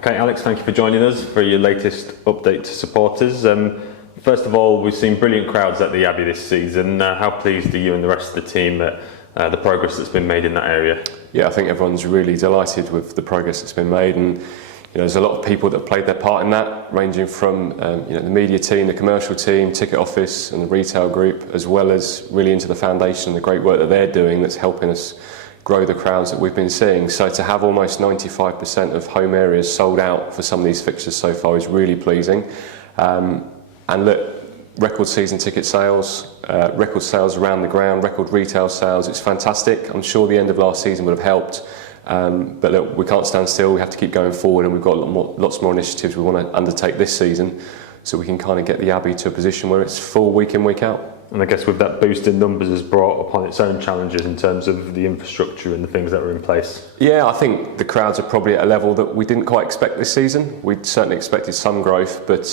Okay, Alex, thank you for joining us for your latest update to supporters. First of all, we've seen brilliant crowds at the Abbey this season. How pleased are you and the rest of the team at the progress that's been made in that area? Yeah, I think everyone's really delighted with the progress that's been made, and there's a lot of people that have played their part in that, ranging from the media team, the commercial team, ticket office and the retail group, as well as really into the foundation, the great work that they're doing that's helping us grow the crowds that we've been seeing. So to have almost 95% of home areas sold out for some of these fixtures so far is really pleasing. And look, record season ticket sales, record sales around the ground, record retail sales, it's fantastic. I'm sure the end of last season would have helped. But look, we can't stand still, we have to keep going forward, and we've got lots more initiatives we want to undertake this season so we can kind of get the Abbey to a position where it's full week in, week out. And I guess with that boost in numbers has brought upon its own challenges in terms of the infrastructure and the things that were in place. Yeah, I think the crowds are probably at a level that we didn't quite expect this season. We'd certainly expected some growth, but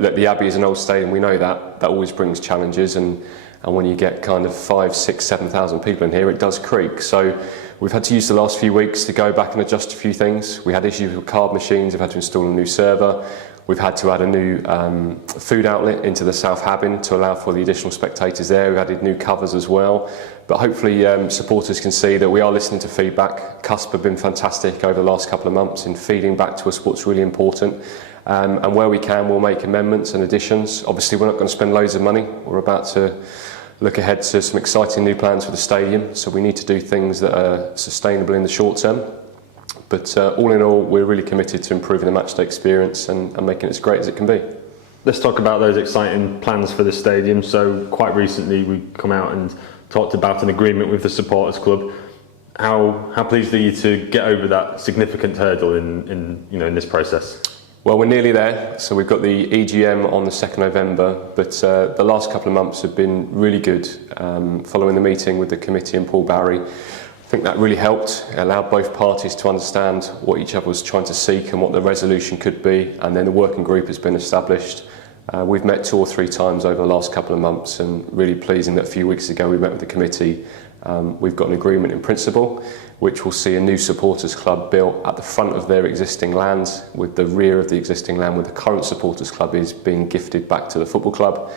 look, the Abbey is an old stadium, we know that. That always brings challenges, and when you get kind of 5, 6, 7,000 people in here, it does creak. So we've had to use the last few weeks to go back and adjust a few things. We had issues with card machines, we've had to install a new server. We've had to add a new food outlet into the South Habbin to allow for the additional spectators there. We've added new covers as well. But hopefully supporters can see that we are listening to feedback. CUSP have been fantastic over the last couple of months in feeding back to us what's really important. And where we can, we'll make amendments and additions. Obviously, we're not going to spend loads of money. We're about to look ahead to some exciting new plans for the stadium. So we need to do things that are sustainable in the short term. But all in all, we're really committed to improving the matchday experience and making it as great as it can be. Let's talk about those exciting plans for the stadium. So quite recently we come out and talked about an agreement with the supporters club. How pleased are you to get over that significant hurdle in this process? Well, we're nearly there. So we've got the EGM on the 2nd November, but the last couple of months have been really good. Following the meeting with the committee and Paul Barry, I think that really helped. It allowed both parties to understand what each other was trying to seek and what the resolution could be, and then the working group has been established. We've met 2 or 3 times over the last couple of months, and really pleasing that a few weeks ago we met with the committee. We've got an agreement in principle which will see a new supporters club built at the front of their existing land, with the rear of the existing land where the current supporters club is being gifted back to the football club,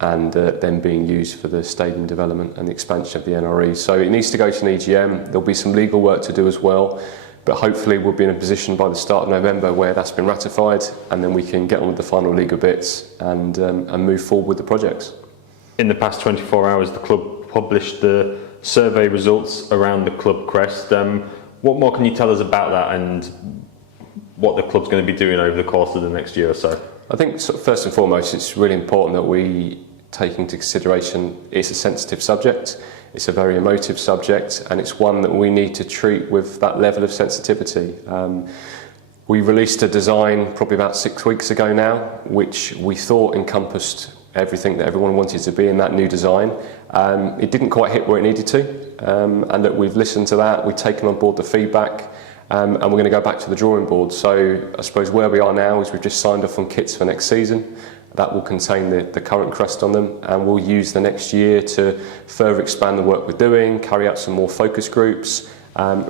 and then being used for the stadium development and the expansion of the NRE. So it needs to go to an EGM. There'll be some legal work to do as well, but hopefully we'll be in a position by the start of November where that's been ratified, and then we can get on with the final legal bits and move forward with the projects. In the past 24 hours, the club published the survey results around the club Crest. What more can you tell us about that and what the club's going to be doing over the course of the next year or so? I think first and foremost, it's really important that we take into consideration it's a sensitive subject, it's a very emotive subject, and it's one that we need to treat with that level of sensitivity. We released a design probably about 6 weeks ago now, which we thought encompassed everything that everyone wanted to be in that new design. It didn't quite hit where it needed to, and that we've listened to that, we've taken on board the feedback, and we're going to go back to the drawing board. So I suppose where we are now is we've just signed off on kits for next season. That will contain the current Crest on them, and we'll use the next year to further expand the work we're doing, carry out some more focus groups,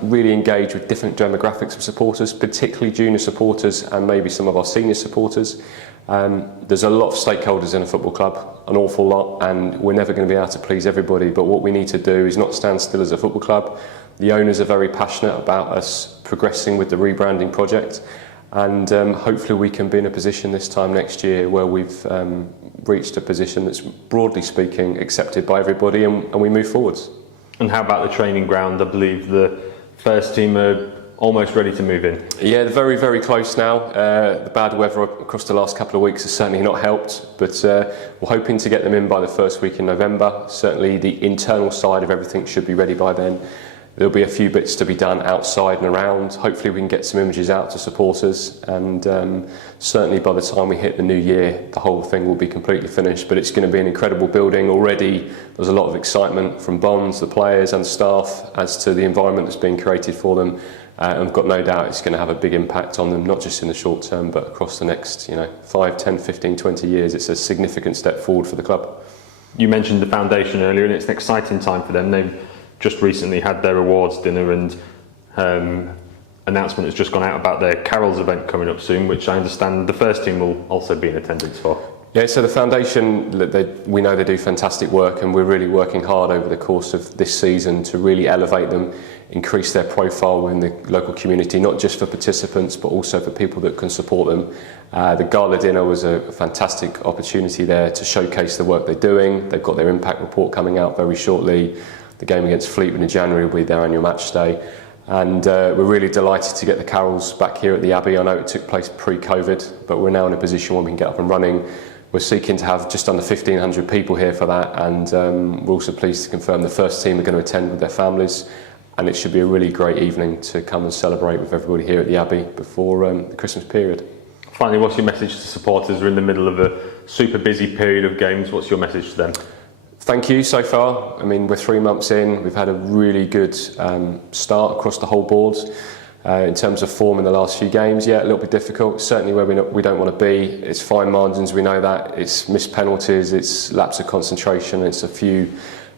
really engage with different demographics of supporters, particularly junior supporters and maybe some of our senior supporters. There's a lot of stakeholders in a football club, an awful lot, and we're never going to be able to please everybody, but what we need to do is not stand still as a football club. The owners are very passionate about us progressing with the rebranding project, and hopefully we can be in a position this time next year where we've reached a position that's broadly speaking accepted by everybody, and we move forwards. And how about the training ground? I believe the first team are almost ready to move in. Yeah, they're very, very close now. The bad weather across the last couple of weeks has certainly not helped, but we're hoping to get them in by the first week in November. Certainly the internal side of everything should be ready by then. There'll be a few bits to be done outside and around. Hopefully we can get some images out to supporters, and certainly by the time we hit the new year, the whole thing will be completely finished. But it's going to be an incredible building. Already there's a lot of excitement from Bonds, the players and staff as to the environment that's being created for them. And I've got no doubt it's going to have a big impact on them, not just in the short term, but across the next 5, 10, 15, 20 years. It's a significant step forward for the club. You mentioned the foundation earlier, and it's an exciting time for them. They've just recently had their awards dinner, and announcement has just gone out about their Carols event coming up soon, which I understand the first team will also be in attendance for. Yeah, so the foundation, we know they do fantastic work, and we're really working hard over the course of this season to really elevate them, increase their profile within the local community, not just for participants but also for people that can support them. The gala dinner was a fantastic opportunity there to showcase the work they're doing. They've got their impact report coming out very shortly. The game against Fleetwood in January will be their annual match day. And we're really delighted to get the Carols back here at the Abbey. I know it took place pre-COVID, but we're now in a position where we can get up and running. We're seeking to have just under 1,500 people here for that, and we're also pleased to confirm the first team are going to attend with their families, and it should be a really great evening to come and celebrate with everybody here at the Abbey before the Christmas period. Finally, what's your message to supporters? We're in the middle of a super busy period of games. What's your message to them? Thank you so far. I mean, we're 3 months in. We've had a really good start across the whole board. In terms of form in the last few games, yeah, a little bit difficult. Certainly where we don't want to be. It's fine margins, we know that. It's missed penalties, it's lapse of concentration, it's a few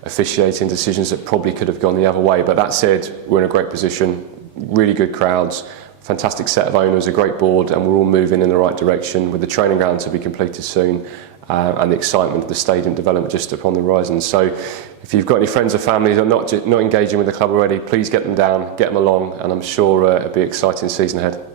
officiating decisions that probably could have gone the other way. But that said, we're in a great position, really good crowds, fantastic set of owners, a great board, and we're all moving in the right direction with the training ground to be completed soon. And the excitement of the stadium development just upon the horizon. So if you've got any friends or family that are not engaging with the club already, please get them down, get them along, and I'm sure it'll be an exciting season ahead.